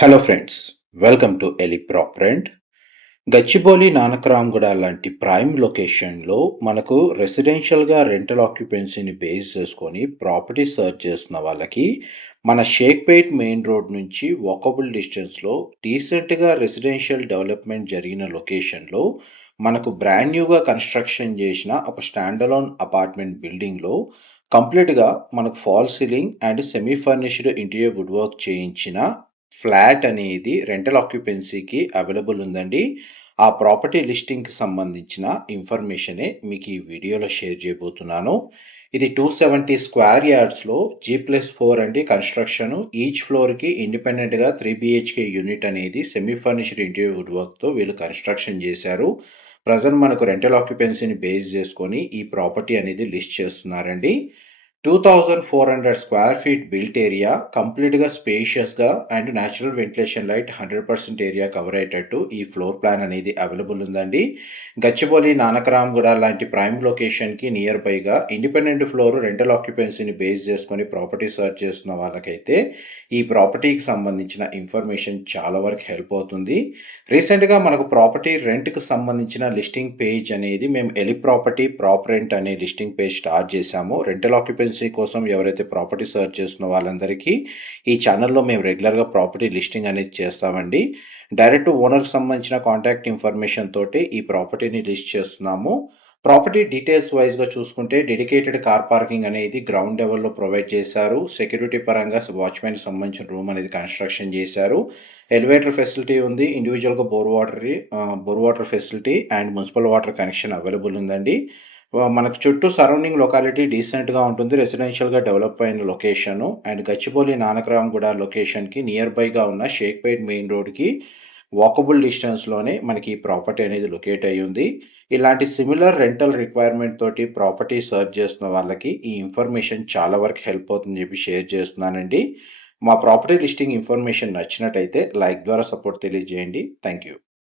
Hello friends, welcome to ఎలి ప్రాపరెంట్. గచ్చిబౌలి, నానక్రామ్గూడ లాంటి prime లొకేషన్లో మనకు రెసిడెన్షియల్గా రెంటల్ ఆక్యుపెన్సీని బేస్ చేసుకొని ప్రాపర్టీ సర్చ్ చేస్తున్న వాళ్ళకి మన షేక్పేట్ మెయిన్ రోడ్ నుంచి వాకబుల్ డిస్టెన్స్లో డీసెంట్గా రెసిడెన్షియల్ డెవలప్మెంట్ జరిగిన లొకేషన్లో మనకు బ్రాండ్ న్యూగా కన్స్ట్రక్షన్ చేసిన ఒక స్టాండ్ అలోన్ అపార్ట్మెంట్ బిల్డింగ్లో కంప్లీట్గా మనకు fall ceiling and semi furnished interior wood work చేయించిన ఫ్లాట్ అనేది రెంటల్ ఆక్యుపెన్సీకి అవైలబుల్ ఉందండి. ఆ ప్రాపర్టీ లిస్టింగ్‌కి సంబంధించిన ఇన్ఫర్మేషనే మీకు ఈ వీడియోలో షేర్ చేయబోతున్నాను. ఇది 270 స్క్వేర్ యార్డ్స్‌లో G+4 అండి కన్‌స్ట్రక్షను. ఈచ్ ఫ్లోర్‌కి ఇండిపెండెంట్‌గా 3 బీహెచ్‌కే యూనిట్ అనేది సెమీ ఫర్నిష్డ్ ఇంటీరియర్ వుడ్ వర్క్‌తో వీళ్ళు కన్‌స్ట్రక్షన్ చేశారు. ప్రెజెంట్ మనకు రెంటల్ ఆక్యుపెన్సీని బేస్ చేసుకొని ఈ ప్రాపర్టీ అనేది లిస్ట్ చేస్తున్నారండి. 2400 స్క్వేర్ ఫీట్ బిల్ట్ ఏరియా, కంప్లీట్‌గా స్పేషియస్‌గా and natural ventilation light 100% area cover అయ్యేటట్టు ఈ ఫ్లోర్ ప్లాన్ అనేది అవైలబుల్ ఉందండి. గచ్చిబౌలి, నానక్రామ్గూడ లాంటి ప్రైమ్ లొకేషన్‌కి నియర్ బైగా ఇండిపెండెంట్ ఫ్లోర్ రెంటల్ ఆక్యుపెన్సీని బేస్ చేసుకొని ప్రాపర్టీ సెర్చ్ చేస్తున్న వాళ్ళకైతే ఈ ప్రాపర్టీకి సంబంధించిన ఇన్ఫర్మేషన్ చాలా వరకు హెల్ప్ అవుతుంది. రీసెంట్‌గా మనకు ప్రాపర్టీ రెంట్‌కి సంబంధించిన లిస్టింగ్ పేజ్ అనేది మేము ఎలి ప్రాపర్టీ ప్రాప్ రెంట్ అనే లిస్టింగ్ పేజ్ స్టార్ట్ చేశాము. రెంటల్ ఆక్యుపెన్సీ కోసం ఎవరైతే ప్రాపర్టీ సెర్చ్ చేస్తున్న వాళ్ళందరికీ ఈ ఛానల్‌లో మేము రెగ్యులర్‌గా ప్రాపర్టీ లిస్టింగ్ అనేది చేస్తామండి. డైరెక్ట్ ఓనర్‌కి సంబంధించిన కాంటాక్ట్ ఇన్ఫర్మేషన్ తోటి ఈ ప్రాపర్టీని లిస్ట్ చేస్తున్నాము. ప్రాపర్టీ డీటెయిల్స్ వైస్‌గా చూసుకుంటే డెడికేటెడ్ కార్ పార్కింగ్ అనేది గ్రౌండ్ లెవెల్‌లో ప్రొవైడ్ చేశారు. సెక్యూరిటీ పరంగా వాచ్‌మెన్‌కి సంబంధించిన రూమ్ అనేది కన్‌స్ట్రక్షన్ చేశారు. ఎలివేటర్ ఫెసిలిటీ ఉంది. ఇండివిడ్యువల్‌గా bore water facility and municipal water connection available ఉందండి. మనకు చుట్టూ సరౌండింగ్ లొకాలిటీ డీసెంట్‌గా ఉంటుంది. రెసిడెన్షియల్‌గా డెవలప్ అయిన లొకేషను అండ్ గచ్చిబౌలి, నానక్రామ్గూడ లొకేషన్‌కి నియర్ బైగా ఉన్న షేక్పేట్ మెయిన్ రోడ్‌కి వాకబుల్ డిస్టెన్స్‌లోనే మనకి ఈ ప్రాపర్టీ అనేది లొకేట్ అయ్యి ఉంది. ఇలాంటి సిమిలర్ రెంటల్ రిక్వైర్మెంట్ తోటి ప్రాపర్టీ సెర్చ్ చేస్తున్న వాళ్ళకి ఈ ఇన్ఫర్మేషన్ చాలా వరకు హెల్ప్ అవుతుందని చెప్పి షేర్ చేస్తున్నానండి. మా ప్రాపర్టీ లిస్టింగ్ ఇన్ఫర్మేషన్ నచ్చినట్టయితే లైక్ ద్వారా సపోర్ట్ తెలియజేయండి. Thank you.